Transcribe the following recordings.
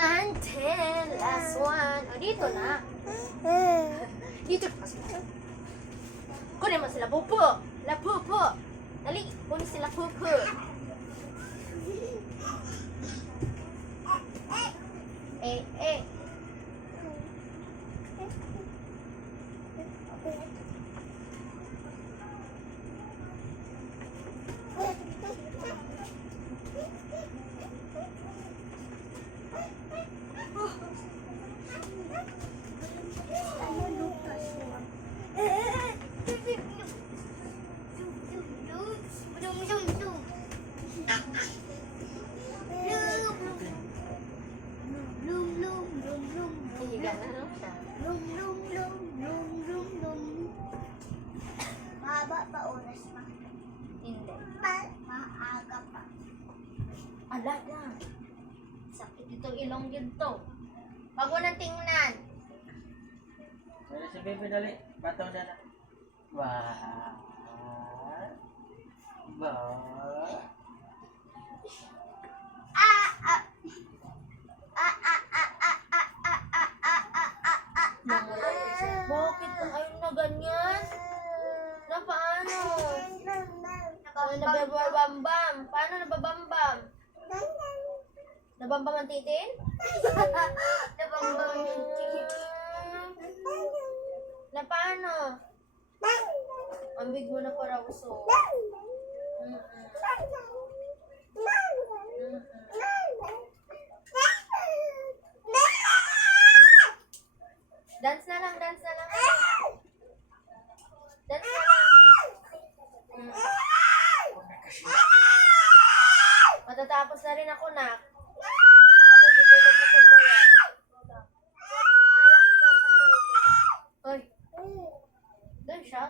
Until last one. O, dito na. Dito na kasi. Kunin mo sila pupo. La pupo. Dali, kunin sila pupo. Eh. Higa na lang siya. Mahaba pa oras pa. Hindi. Maaga pa. Ala na. Sakit itong ilong yun to. Pag mo nang tingnan. Dali si Bebe, dali. Bato na na. Ba. Bakit kung ayun na ganyan? Na paano? Nababambam. Paano nababambam? Nabambam ang titin? Nabambam yung tikin. Na paano? Ang big mo na para uso. Dance na lang. Dance na lang. Matatapos na rin ako, nak. Ako dito nagpapagbaya. Oy. Doon siya.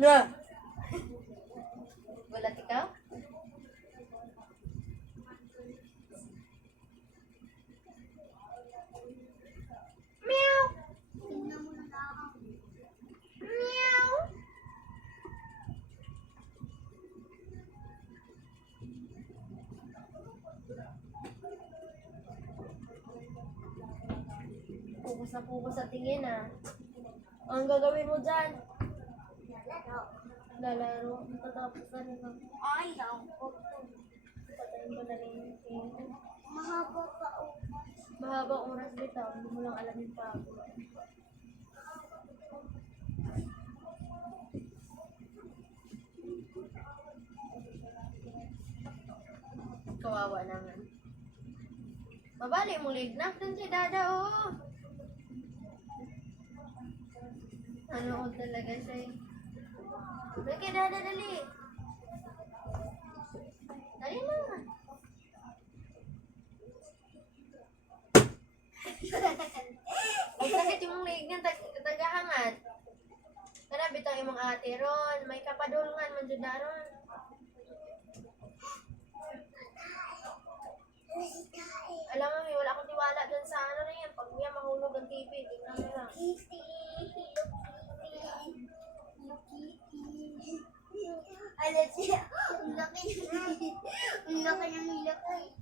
Na! Gulat ikaw? Meow! Tingnan mo na lang. Meow! Pupos sa tingin, ah. Ang gagawin mo dyan? Lalaro. Tatapos na rin ako. Ay, ako. Patayin ko na rin yung tingin. Mahaba pa oras. Mahabang oras bitaw. Hindi mo lang alam yung pagod. Kawawa naman. Mabali mo lignak dun si Dada, oh. Ano talaga siya eh. Dali kay Dada, dali. Dali na. Ang sakit yung lignan, tagahangat. Tara, bitang imong ate ron. May kapadulngan, manjudaron. Alam mo, wala akong tiwala dun sa ano na yan. Pag niya mahulog ang TV, tingnan mo lang. Ano siya? Ang laki ng ilaki.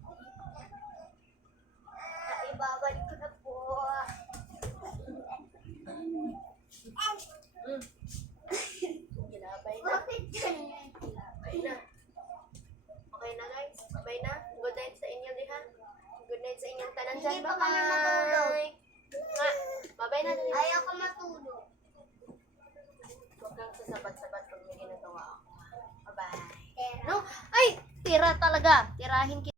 Ibabalik ko na po. Ginabay na. Bakit ganyan? Ginabay na. Okay na guys. Bye na. Good night sa inyo, diha. Good night sa inyong tanan dyan. Hindi pa kami matulog. Bye na. Ayaw ko matulog. Huwag kang sasabat-sabat pag may ginagawa ako. Bye-bye. Tera. No? Ay! Tira talaga. Tirahin kita.